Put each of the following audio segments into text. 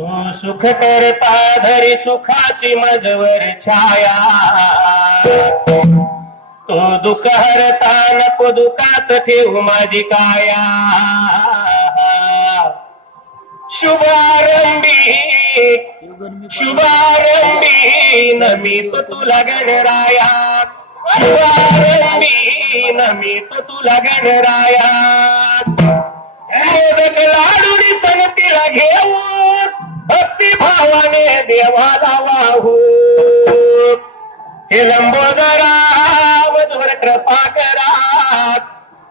तू सुख करता धरी सुखाची मजवर छाया. तो दुःख हरता नको दुखात ठेवू माझी काया. शुभारंभी शुभारंभी नमित तुला गणराया. शुभारंभी नमित तुला गणराया. मोदक लाडूनी संगतीला घेऊन भक्ती देवाला वाहू हे लंबोदरा मधुर कृपा करा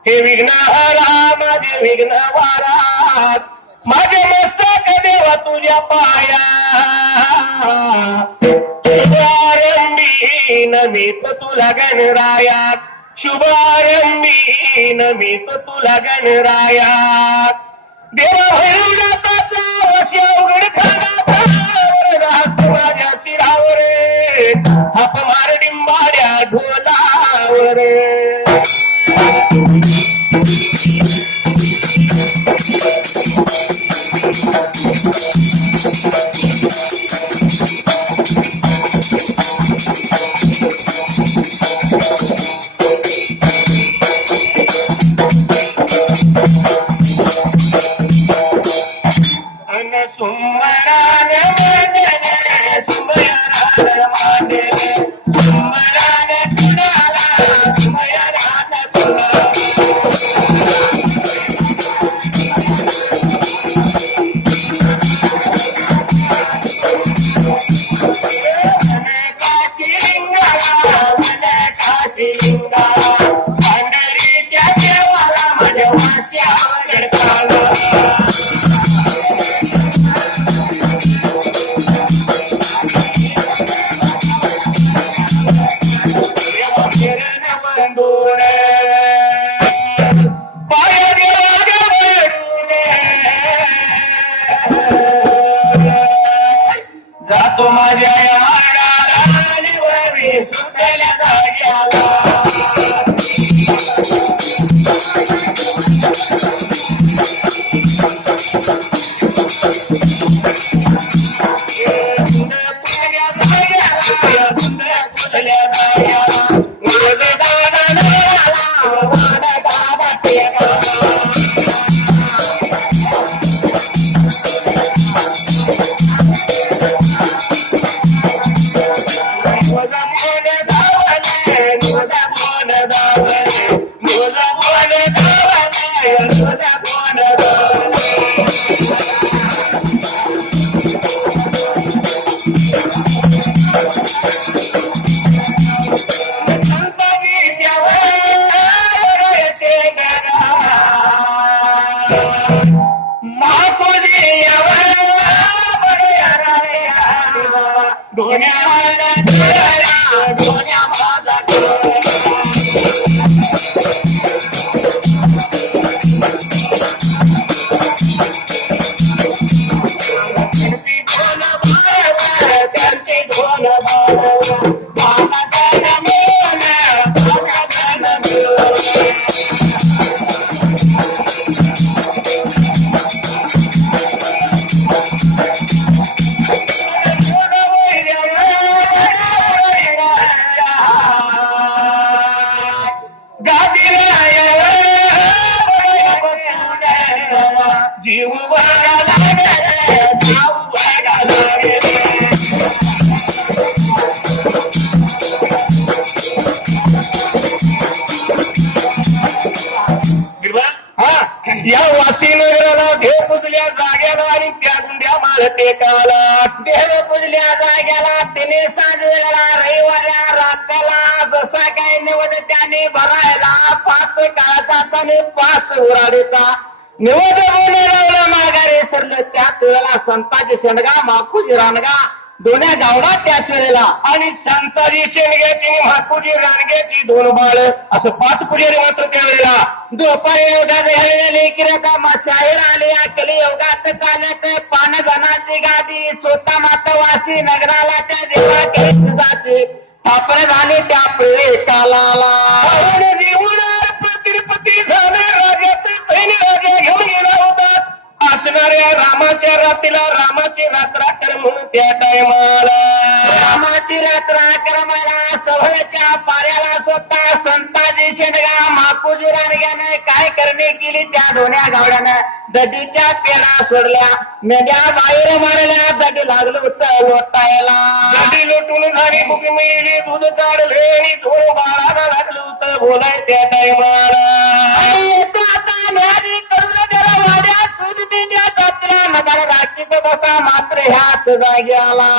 हे विघ्नहरा माझे विघ्न वारा माझे मस्तक देवा तुझ्या पाया शुभारंभी नमित तुला गणराया शुभारंभी नमित तुला गणराया देवा भैरवनाथाचा वशी अवघड खाना माझ्या शिरावर थाप मार डिंबाऱ्या Yeah. जाग्याला Thank काला पुजल्या जाग्याला तिने साजवेला रविवाऱ्या रात्याला जसा काय निवद त्याने भरायला पाच काळाचा त्याने पाच उराडीचा. निवद बोले लावला माघारी सरलं त्याच वेळेला संताची शेंडगा माकुजी रानगा. दोन्या गावडा त्याच वेळेला. आणि संताजी शेणग्याची आणि म्हाकुजी रानग्याची दोन बाळ. असं पाच पुजारी मात्र त्यावेळेला. दुपारी योगात घाललेली किरता शाहीर आली. अकली योगात चालत पान जनाची गादी. स्वतः माता वासी नगराला त्या जेव्हा केली जाते. थापणे झाली त्या प्रवेशाला आणि जीवनात दोन्या गावड्यानं दडीच्या पेडा सोडल्या. मेंढ्या बाहेर मारल्या. दडी लागलं होतं लोटायला. नदी लोटून झाली मुकी मिळली दूध काढले आणि थोडं बाळाला लागलं होतं. बोलाय त्या टायमाला दूध जात्रा राखीत बसा. मात्र ह्याच जाग्याला.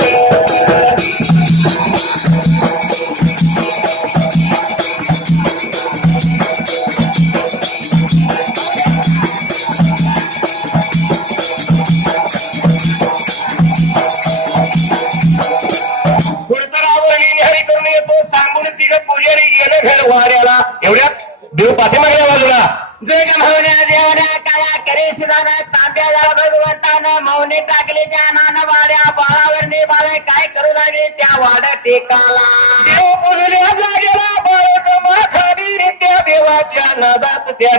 Thank you.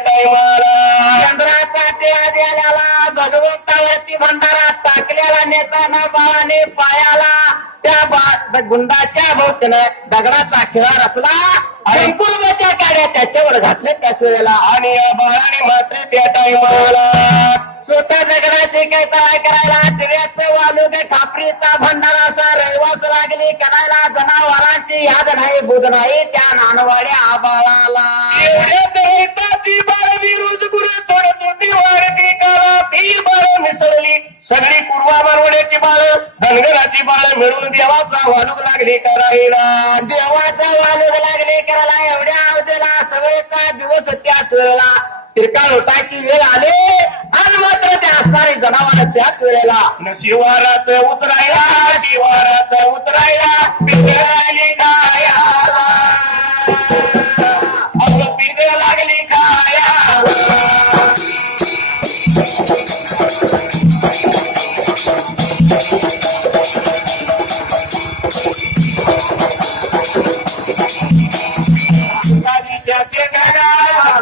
टायमाला चंद्राचा टिळा द्यायला भगवंतावरती भंडारा टाकलेला नेताना बाळाने पायाला. त्या बा- गुंडाच्या भोवतीनं दगडाचा खिळा रचला. आणि पूर्वच्या काड्या त्याच्यावर घातल्या त्याच वेळेला. आणि या बाळाने मात्र त्या टायमाला दगडाचे काय तळाय करायला? टिऱ्याचं वालू खापरीचा भंडाराचा रहिवास लागली. करायला जनावरांची याद नाही बुध नाही. त्या नानवाड्या आबाळाला. सगळी पूर्वा मारवड्याची बाळ धनगराची बाळ मिळून देवाचा वालूक लागली करायला. देवाचा वालूग लागले करायला. एवढ्या अवधीला सगळेचा दिवस त्याच वेळेला तिरकाळ उठायची वेळ आली. आणि मात्र ते असणारे जनावर त्याच वेळेला न शिवारात उतरायला शिवारात उतरायला पिंगळाली काया अग पिंग लागली खायाला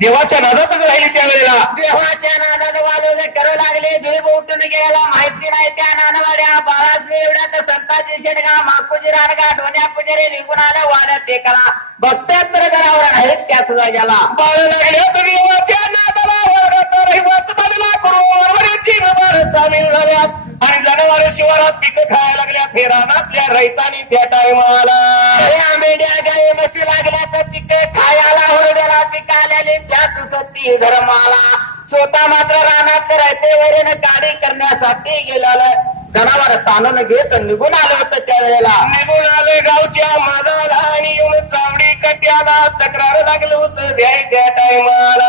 देवाच्या नादातच राहिली त्यावेळेला. देवाच्या रानगा डोन्या पुजारी निघून आल्या वाड्यात टेकला. भक्तात्र जनावर आहेत त्याच जाग्याला आणि जनावर शिवारात पिकं खायला लागल्या हे रानातल्या रैतानी त्या टायमाला. मेंढ्या गाई म्हशी लागल्या तर तिकडे खायला हुरड्याला पिकाल्याने त्याच सती धर्माला. स्वतः मात्र रानात राहते वरीने गाडी करण्यासाठी गेलेलं जनावर ताणून घेत निघून आलं होतं त्यावेळेला. निघून आले गावच्या मादाला आणि येऊन चावडी कट्याला तक्रार लागलं होतं द्याय त्या टायमाला.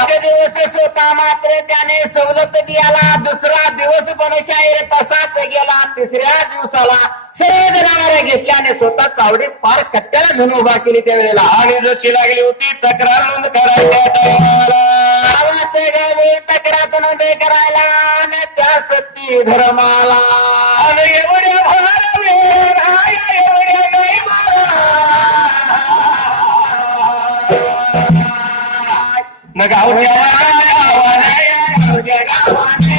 एक दिवस स्वतः मात्र त्याने सवलत द्याला दुसरा दिवस पण शाहीर तसाच गेला. तिसऱ्या दिवसाला सर्व जनावर घेतल्याने स्वतः चावडीत पार कट्ट्याला घेऊन उभा केली त्यावेळेला. आणि जशी लागली होती तक्रार नोंद करायच्या टायमाला. गावात गावी तक्रार नोंद करायला न त्या सत्ती धर्माला. आणि एवढ्या भार वेळा एवढ्या नाही मला न गावाला या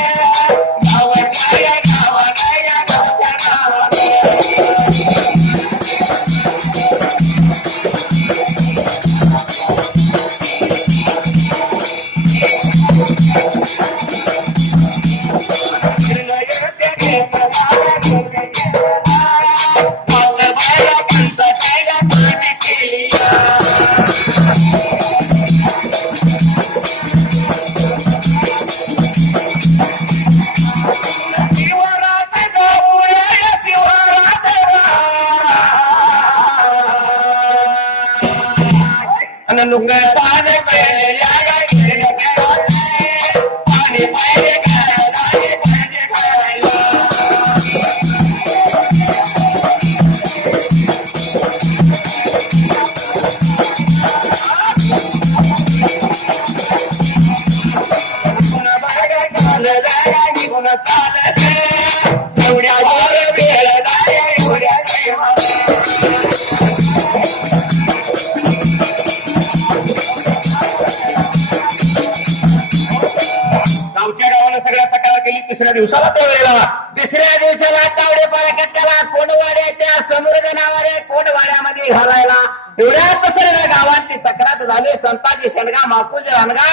दुसऱ्या तिसऱ्या दिवसाला तो वेळेला तिसऱ्या दिवसाला तावडे पारकट्ट्याला कोंडवाड्याच्या समोर जनावरे कोंडवाड्यामध्ये घालायला. एवढ्या पसरल्या गावांची तक्रार झाली. संताजी शेणगा मापूज रानगा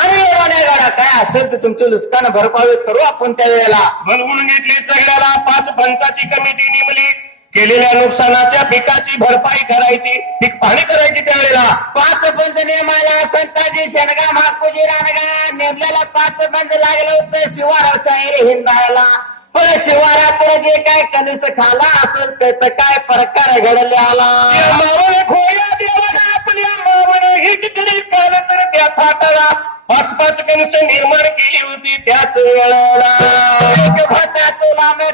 आणि एवढ्या काय असेल तर तुमची नुकसान भरपावे करू आपण त्या वेळेला म्हणून घेतली सगळ्याला. पाच पंचाची कमिटी नेमली. केलेल्या नुकसानाच्या पिकाची भरपाई करायची पीक पाणी करायची त्यावेळेला. पाच पंच नेमाला संताजी शेणगा महापूजी रानगा नेमल्याला पाच पंच लागलं होतं. शिवाराव शाहीर हिंदायला पण शिवारातून जे काय कणीस खाला असेल त्याचं काय प्रकार घडले आला? खोया देवानं आपल्या मावळ हिट तरी काल तर त्या थाटाला पाच पाच कणस निर्माण केली होती त्याच वेळेला. एक भाता तुला मी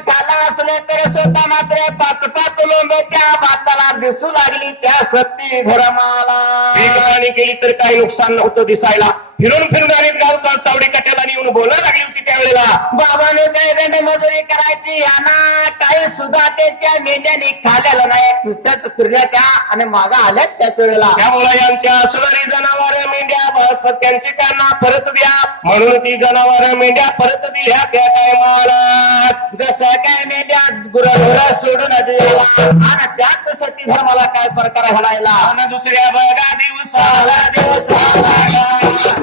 असले तर स्वतः मात्र पाच पाच लोंब त्या भाताला दिसू लागली त्या सत्य धर्माला. पीक पाणी केली तर काही नुकसान नव्हतं दिसायला. फिरून फिरून आणि गावचा चावडी कट्याला येऊन बोलायला लागली होती त्यावेळेला. बाबाने दंड मजुरी करायची यांना काही सुद्धा त्यांच्या मेंढ्याने खाल्लेलं नाही. नुसत्याच फिरल्या त्या आणि मागा आल्यात त्याच वेळेला. त्यामुळे यांच्या असणारी जनावर मेंढ्या त्यांची त्यांना परत द्या. म्हणून ती जनावर मेंढ्या परत दिल्या त्या टायमाला. जसं काय मेंढ्या गुरढोर सोडून दिला आणि त्याच सती धर्माला काय प्रकार घडायला? आणि दुसऱ्या बघा दिवसाला. आला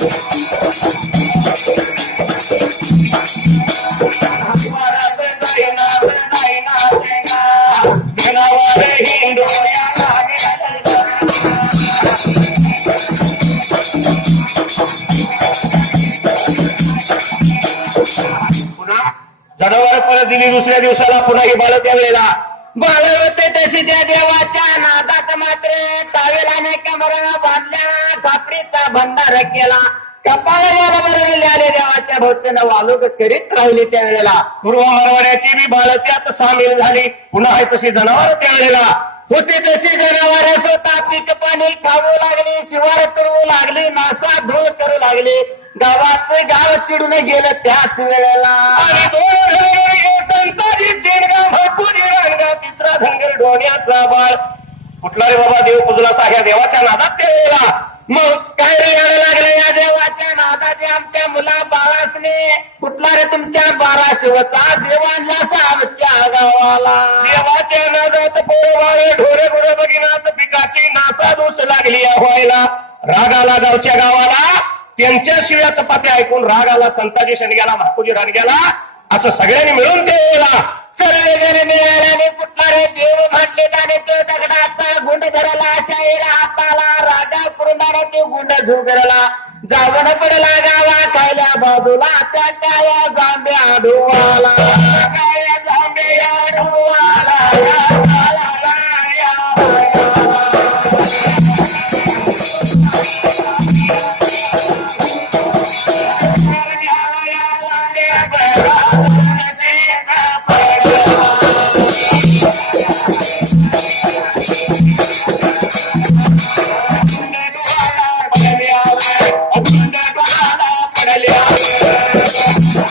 जनावर परत दिली दुसऱ्या दिवसाला पुन्हा ही बालक त्या बाळ होते तशी त्या देवाच्या नादात मात्र टावेलाने कमरा बांधल्या. सापडीचा भंडार केला. कपाळाला बरोबर आले देवाच्या भोवतीनं वालुक करीत राहिले त्या वेळेला पूर्व मारवाड्याची बी बाळत्यात सामील झाली. पुन्हा आहे तशी जनावर त्यावेळेला. होती तशी जनावर स्वतः पीक पाणी खाऊ लागली शिवार करू लागली नासा धूळ करू लागली. लागले गावाचं गाव चिडून गेलं त्याच वेळेला. तिसरा धनगर डोण्याचा बाळ. कुठला रे बाबा देव पुजला साह्या देवाच्या नादात ठेवलेला मग काय यायला लागलं या देवाच्या नादाचे आमच्या मुला बाळासने? कुठला रे तुमच्या बारा शिवचा देवांना आमच्या गावाला? देवाच्या नादात पोरबाळ ढोरे गुरं बघिनात पिकाची नासाधूस लागली या व्हायला. रागाला गावच्या गावाला. त्यांच्या शिव्या चपाती ऐकून रागाला संताजी शनग्याला महापूजी रानग्याला असं सगळ्यांनी मिळून ते सर्वजण झुगरला जावड पडला गावा खायल्या बाजूला त्या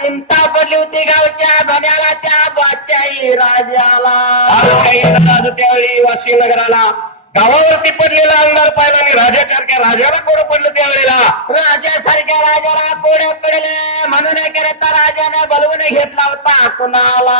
चिंता पडली होती गावच्या धन्याला त्या बादशाही राजाला. त्यावेळी वाशी नगराला गावावरती पडलेला अंधार पाहिला आणि राजासारख्या राजाला कोण पडलं त्यावेळेला. राजासारख्या राजाला कोडे पडले. म्हणून करता राजाने बोलवून घेतला होता कुणाला?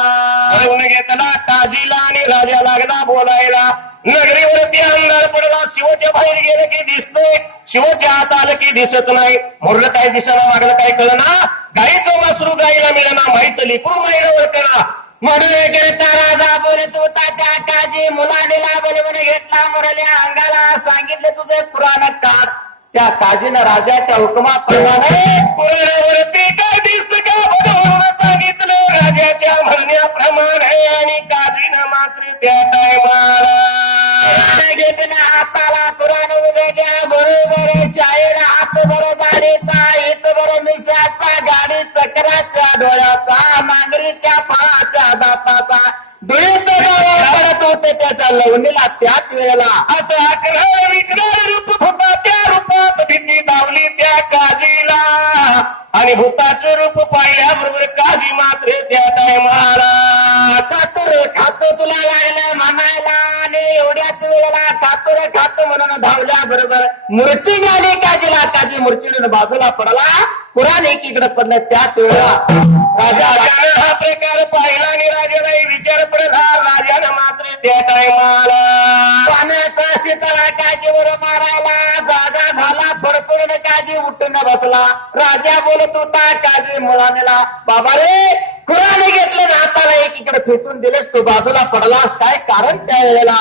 बोलवून घेतला काजीला आणि राजा लागला बोलायला. नगरीवरती अंधार पडला शिवच्या बाहेर गेलं की दिसतोय. शिवच्या आत आलं की दिसत नाही. मुरलं काय दिसायला मागलं काय कळना? गाईचं वासरू गाईला मिळणार माईचं लिकरू माईला ओळखना म्हणून करता राजा बोलत होता त्या काजी मुलानेला बोलवून घेतला मुरल्या अंगाला. सांगितलं तुझे पुराण काढ त्या काजीनं राजाच्या हुकमाप्रमाणे पुराणावरती डोळ्याचा नांगरीच्या फळाच्या दाताचा. डोळ्याचं गावा पडत होते त्याच्या लवणीला त्याच वेळेला. असं अकरा विकराळ रूप होता त्या रूपात. भीती धावली त्या काजीला. आणि भूताचं रूप पाहिल्याबरोबर काजी मात्र त्या टायमाला. कातुर खातो तुला लागलं म्हणायला आणि एवढ्याच वेळेला कातुर खातो म्हणून धावल्या बरोबर. मूर्ती झाली काजीला काजी मूर्तीनं बाजूला पडला. पुराण एकीकडे पडलं त्याच वेळेला राजा राजानं हा प्रकार पाहिला आणि राजालाही विचार पडला राजानं मात्र त्या टायमाला पाण्याचा शीतळा काजीवर मारायला जागा झाला भरपूर काजी उठून बसला. राजा बोलत होता काजी मुलानेला बाबा रे कुराने घेतलं ना हाताला एकीकडे फेकून दिलेस तो बाजूला पडलास काय कारण त्या वेळेला